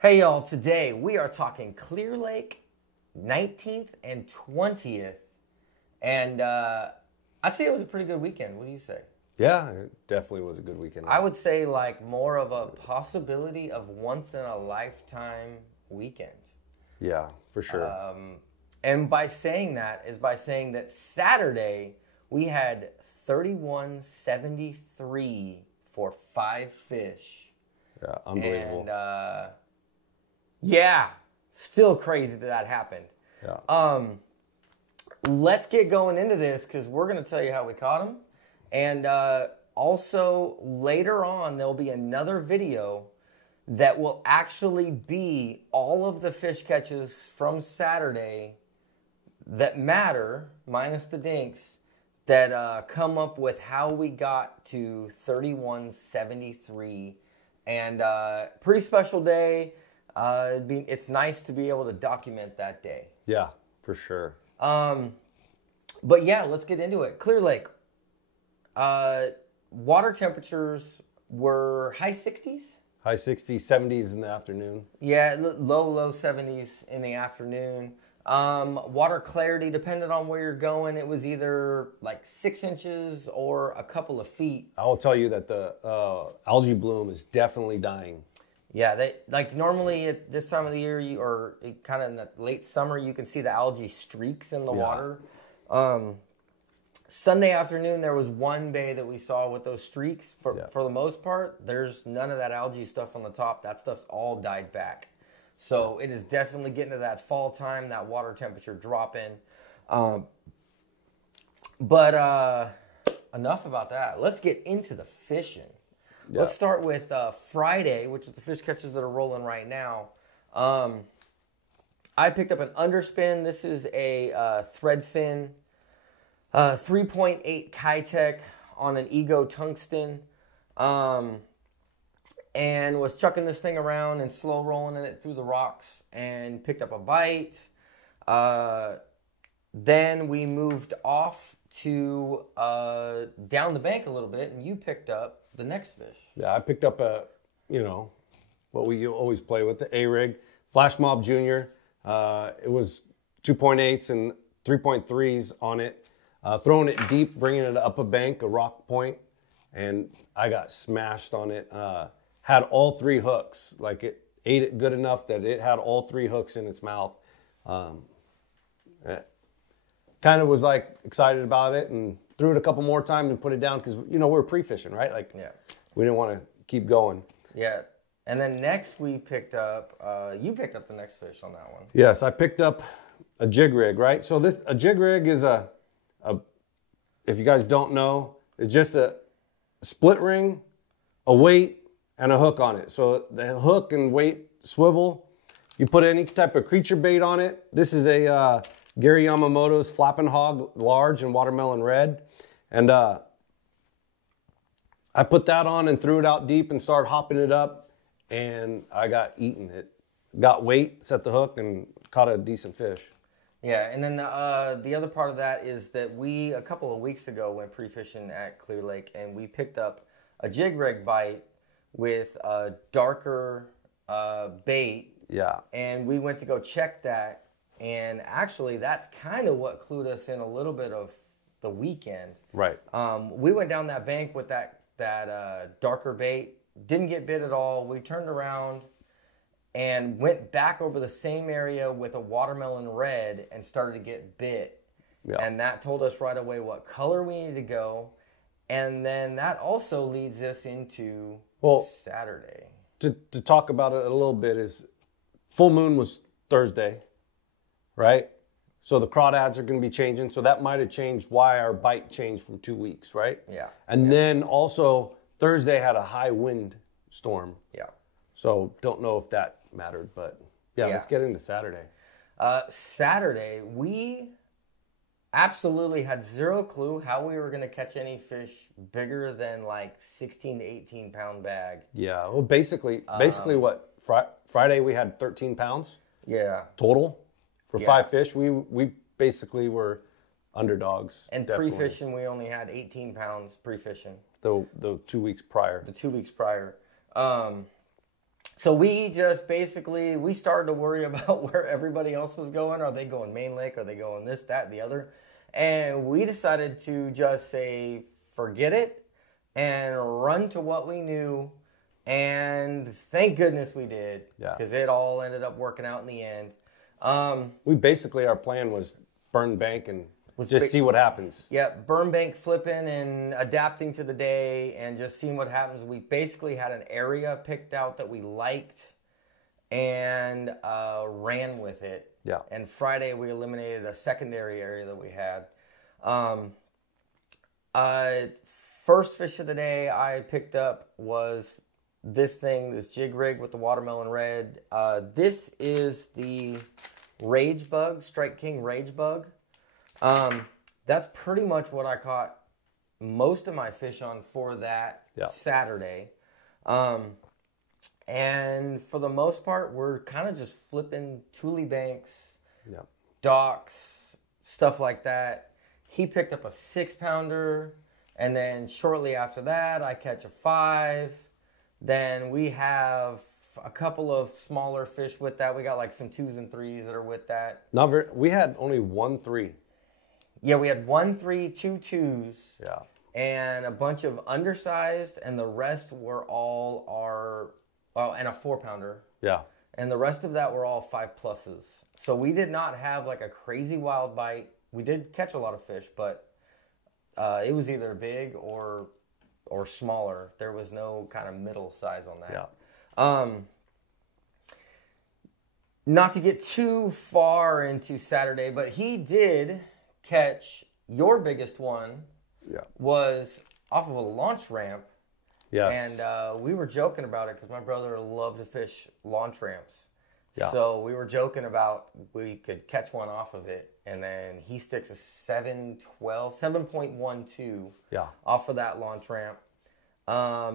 Hey y'all, today we are talking Clear Lake 19th and 20th. And I'd say it was a pretty good weekend. What do you say? Yeah, it definitely was a good weekend. I would say like more of a possibility of once in a lifetime weekend. Yeah, for sure. And by saying that is by saying that Saturday we had 3173 for 5 fish. Yeah, unbelievable. And yeah, still crazy that happened. Yeah. Let's get going into this because we're going to tell you how we caught them. And also later on, there'll be another video that will actually be all of the fish catches from Saturday that matter, minus the dinks, that come up with how we got to 3173. And pretty special day. It's nice to be able to document that day. Yeah, for sure. But yeah, let's get into it. Clear Lake. Water temperatures were high 60s. High 60s, 70s in the afternoon. Yeah, low 70s in the afternoon. Water clarity, depending on where you're going, it was either like 6 inches or a couple of feet. I will tell you that the algae bloom is definitely dying. Yeah, they like normally at this time of the year, or kind of in the late summer, you can see the algae streaks in the water. Sunday afternoon, there was one bay that we saw with those streaks. For the most part, there's none of that algae stuff on the top. That stuff's all died back. So it is definitely getting to that fall time, that water temperature dropping. But enough about that. Let's get into the fishing. Yeah. Let's start with Friday, which is the fish catches that are rolling right now. I picked up an underspin. This is a threadfin 3.8 Kitech on an Ego tungsten. And was chucking this thing around and slow rolling it through the rocks and picked up a bite. Then we moved off to down the bank a little bit, and you picked up the next fish. Yeah, I picked up what we always play with, the A-Rig, Flash Mob Junior. It was 2.8s and 3.3s on it. Throwing it deep, bringing it up a bank, a rock point, and I got smashed on it. Had all 3 hooks. Like, it ate it good enough that it had all 3 hooks in its mouth. Kind of was like excited about it and threw it a couple more times and put it down because we were pre-fishing, right? Like, we didn't want to keep going. Yeah, and then next we picked up. You picked up the next fish on that one. Yes, I picked up a jig rig, right? So a jig rig is if you guys don't know, it's just a split ring, a weight, and a hook on it. So the hook and weight swivel. You put any type of creature bait on it. This is a Gary Yamamoto's Flappin' Hog Large in Watermelon Red. And I put that on and threw it out deep and started hopping it up. And I got eaten. It got weight, set the hook, and caught a decent fish. Yeah, and then the other part of that is that we, a couple of weeks ago, went pre-fishing at Clear Lake, and we picked up a jig rig bite with a darker bait. Yeah. And we went to go check that, and actually that's kind of what clued us in a little bit of the weekend. Right. We went down that bank with that darker bait, didn't get bit at all. We turned around and went back over the same area with a watermelon red and started to get bit. Yeah. And that told us right away what color we needed to go. And then that also leads us into Saturday. To talk about it a little bit is full moon was Thursday, right? So the crawdads are going to be changing. So that might have changed why our bite changed from 2 weeks, right? Yeah. And then also Thursday had a high wind storm. Yeah. So don't know if that mattered, but yeah. Let's get into Saturday. Saturday, we absolutely had zero clue how we were going to catch any fish bigger than like 16 to 18 pound bag. Yeah, well, basically what, Friday we had 13 pounds? Yeah. Total for 5 fish. We basically were underdogs. And pre-fishing, we only had 18 pounds pre-fishing. The 2 weeks prior. The 2 weeks prior. So we just basically, we started to worry about where everybody else was going. Are they going main lake? Are they going this, that, and the other? And we decided to just say, forget it and run to what we knew. And thank goodness we did. Yeah. Because it all ended up working out in the end. We basically, our plan was burn bank and just see what happens. Yeah, burn bank flipping and adapting to the day and just seeing what happens. We basically had an area picked out that we liked and ran with it. Yeah. And Friday we eliminated a secondary area that we had. First fish of the day I picked up was this thing, this jig rig with the watermelon red. This is the Rage Bug, Strike King Rage Bug. That's pretty much what I caught most of my fish on for that Saturday. And for the most part, we're kind of just flipping Thule banks, docks, stuff like that. He picked up a 6-pounder, and then shortly after that, I catch a 5. Then we have a couple of smaller fish with that. We got like some 2s and 3s that are with that. Not very. We had only 1 3. Yeah, we had 1 3, 2 2s. Yeah. And a bunch of undersized, and the rest were all and a 4-pounder. Yeah. And the rest of that were all 5+s. So we did not have like a crazy wild bite. We did catch a lot of fish, but it was either big or smaller. There was no kind of middle size on that. Yeah. Not to get too far into Saturday, but he did catch your biggest one. Yeah. Was off of a launch ramp. Yes. And we were joking about it because my brother loved to fish launch ramps. Yeah. So we were joking about we could catch one off of it. And then he sticks a 7.12 off of that launch ramp.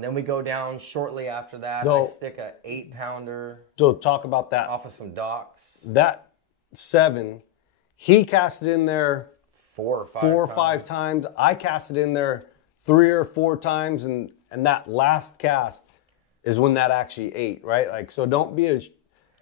Then we go down shortly after that. I stick a 8-pounder. So talk about that. Off of some docks. That 7, he cast it in there 4 or 5 times. I cast it in there 3 or 4 times, and that last cast is when that actually ate, right? Like, so don't be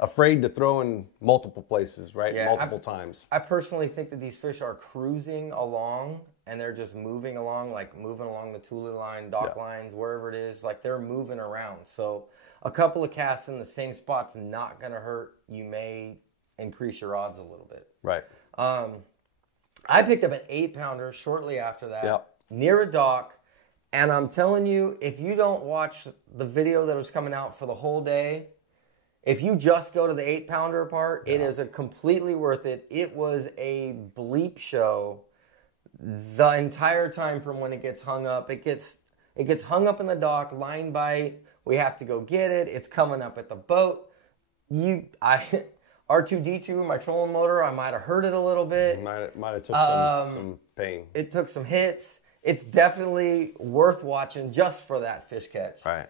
afraid to throw in multiple places, right? Yeah, multiple times. I personally think that these fish are cruising along, and they're just moving along, like moving along the Thule line, dock lines, wherever it is. Like, they're moving around. So a couple of casts in the same spot's not going to hurt. You may increase your odds a little bit. Right. I picked up an 8-pounder shortly after that, near a dock. And I'm telling you, if you don't watch the video that was coming out for the whole day, if you just go to the 8-pounder part, it is completely worth it. It was a bleep show the entire time from when it gets hung up. It gets hung up in the dock, line bite. We have to go get it. It's coming up at the boat. R2D2, my trolling motor, I might have hurt it a little bit. Might have took some pain. It took some hits. It's definitely worth watching just for that fish catch. Right.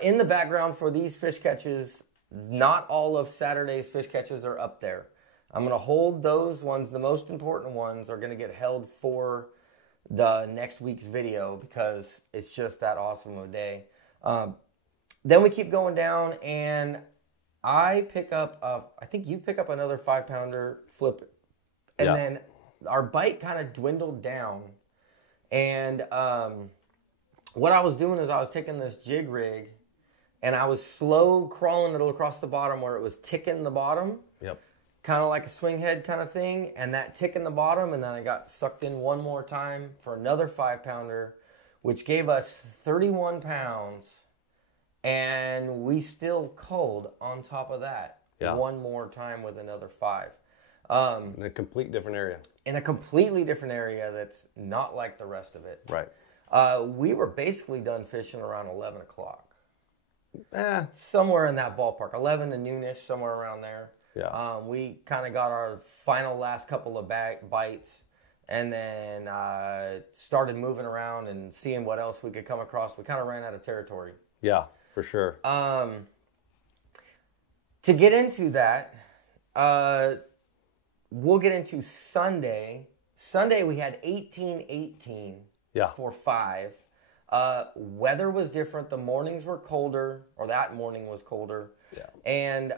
In the background for these fish catches, not all of Saturday's fish catches are up there. I'm going to hold those ones. The most important ones are going to get held for the next week's video because it's just that awesome of a day. Then we keep going down, and I pick up, I think you pick up another 5-pounder, flip it. And then our bite kind of dwindled down. And what I was doing is I was taking this jig rig, and I was slow crawling it across the bottom where it was ticking the bottom. Yep. Kind of like a swing head kind of thing. And that tick in the bottom, and then I got sucked in one more time for another 5-pounder, which gave us 31 pounds. And we still culled on top of that one more time with another 5. In a complete different area. In a completely different area that's not like the rest of it. Right. We were basically done fishing around 11 o'clock. Somewhere in that ballpark. 11 to noonish, somewhere around there. Yeah. We kind of got our final last couple of bites and then started moving around and seeing what else we could come across. We kind of ran out of territory. Yeah, for sure. To get into that, we'll get into Sunday. Sunday we had 18-18 for 5. Weather was different. The mornings were colder, or that morning was colder. Yeah. And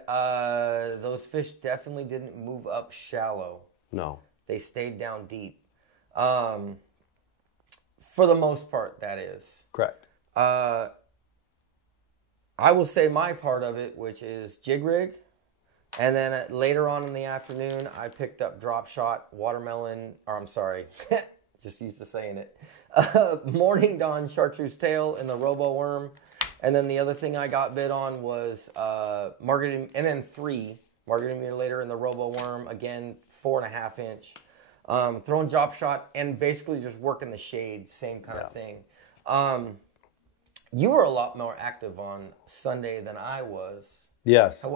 those fish definitely didn't move up shallow. No. They stayed down deep. For the most part, that is. Correct. I will say my part of it, which is jig rig. And then later on in the afternoon, I picked up drop shot, watermelon, or I'm sorry, just used to saying it. Morning Dawn chartreuse tail and the robo worm. And then the other thing I got bit on was Margaret MM3, Margaret Mutilator and the robo worm, again, 4.5 inch. Throwing drop shot and basically just working the shade, same kind of thing. You were a lot more active on Sunday than I was. Yes.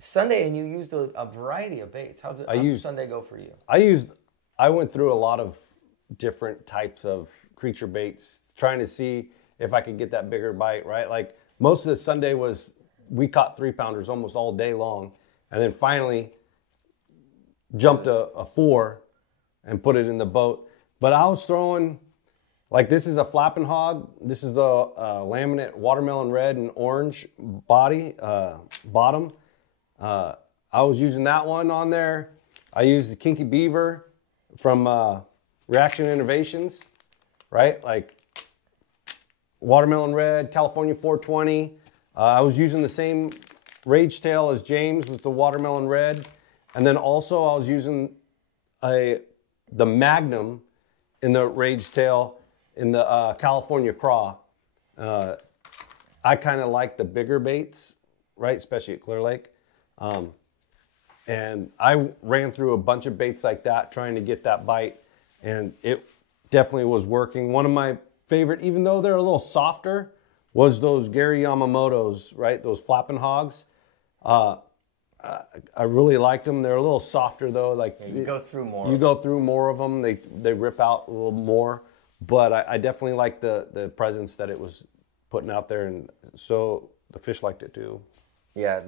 Sunday, and you used a variety of baits. How did Sunday go for you? I went through a lot of different types of creature baits, trying to see if I could get that bigger bite, right? Like most of the Sunday we caught 3-pounders almost all day long, and then finally jumped a 4 and put it in the boat. But I was throwing, like this is a flapping hog. This is the laminate watermelon red and orange bottom. I was using that one on there. I used the Kinky Beaver from Reaction Innovations, right? Like watermelon red, California 420. I was using the same rage tail as James with the watermelon red. And then also I was using the Magnum in the rage tail in the California craw. I kind of like the bigger baits, right? Especially at Clear Lake. And I ran through a bunch of baits like that, trying to get that bite, and it definitely was working. One of my favorite, even though they're a little softer, was those Gary Yamamoto's, right? Those flapping hogs. I really liked them. They're a little softer though. Like you go through more. You go through more of them. They rip out a little more. But I definitely like the presence that it was putting out there, and so the fish liked it too. Yeah,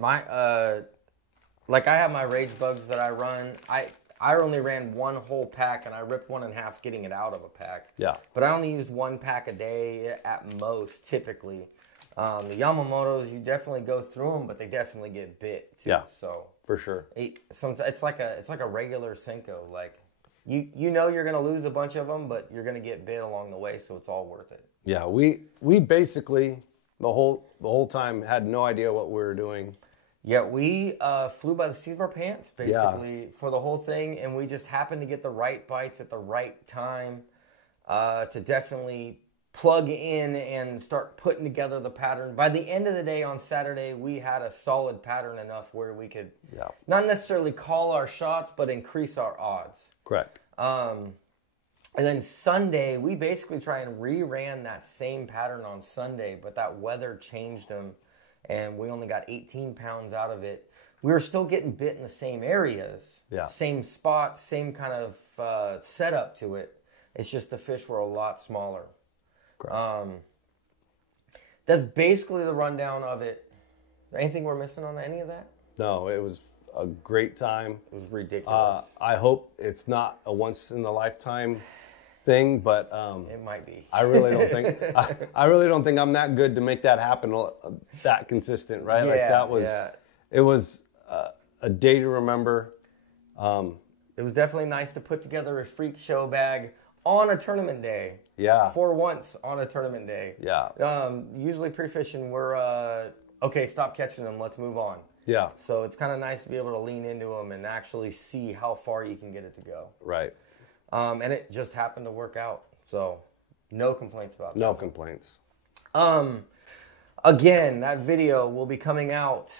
like I have my rage bugs that I run. I only ran one whole pack, and I ripped one in half getting it out of a pack. Yeah. But I only use 1 pack a day at most, typically. The Yamamotos, you definitely go through them, but they definitely get bit too. Yeah. So for sure. It's like a regular Senko. Like you know you're gonna lose a bunch of them, but you're gonna get bit along the way, so it's all worth it. Yeah, we basically the whole time had no idea what we were doing. Yeah, we flew by the seat of our pants, basically, for the whole thing, and we just happened to get the right bites at the right time to definitely plug in and start putting together the pattern. By the end of the day on Saturday, we had a solid pattern enough where we could not necessarily call our shots, but increase our odds. Correct. And then Sunday, we basically try and reran that same pattern on Sunday, but that weather changed them. And we only got 18 pounds out of it. We were still getting bit in the same areas, same spot, same kind of setup to it. It's just the fish were a lot smaller. That's basically the rundown of it. Anything we're missing on any of that? No, it was a great time. It was ridiculous. I hope it's not a once in a lifetime thing, but it might be. I really don't think I really don't think I'm that good to make that happen that consistent, right? Yeah, like that was it was a day to remember. It was definitely nice to put together a freak show bag on a tournament day. Yeah. For once on a tournament day. Yeah. Usually pre-fishing we're okay, stop catching them, let's move on. Yeah. So it's kind of nice to be able to lean into them and actually see how far you can get it to go. Right. And it just happened to work out. So no complaints about that. No complaints. Again, that video will be coming out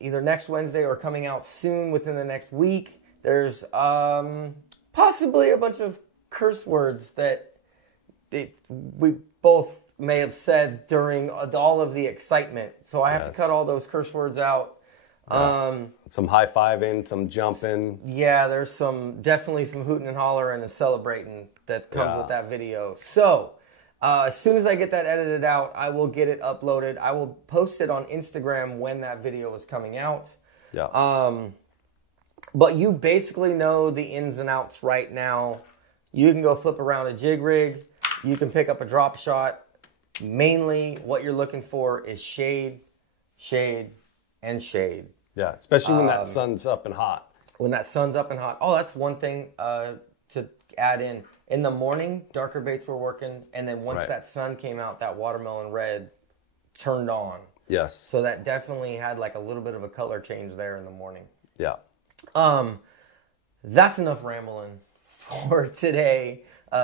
either next Wednesday or coming out soon within the next week. There's possibly a bunch of curse words that we both may have said during all of the excitement. So I have to cut all those curse words out. Some high-fiving, some jumping. Yeah, there's definitely some hooting and hollering and celebrating that comes with that video. So, as soon as I get that edited out, I will get it uploaded. I will post it on Instagram when that video is coming out. Yeah. But you basically know the ins and outs right now. You can go flip around a jig rig. you can pick up a drop shot. Mainly what you're looking for is shade, shade, and shade. Yeah, especially when that sun's up and hot. When that sun's up and hot. Oh, that's one thing to add in. In the morning, darker baits were working, and then once that sun came out, that watermelon red turned on. Yes. So that definitely had like a little bit of a color change there in the morning. Yeah. That's enough rambling for today.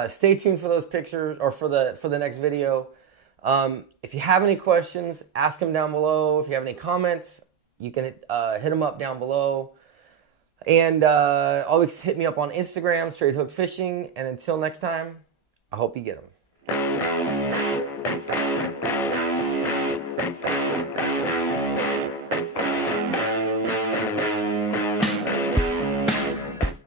Stay tuned for those pictures or for the next video. If you have any questions, ask them down below. If you have any comments, you can hit them up down below. And always hit me up on Instagram, Straight Hook Fishing. And until next time, I hope you get them.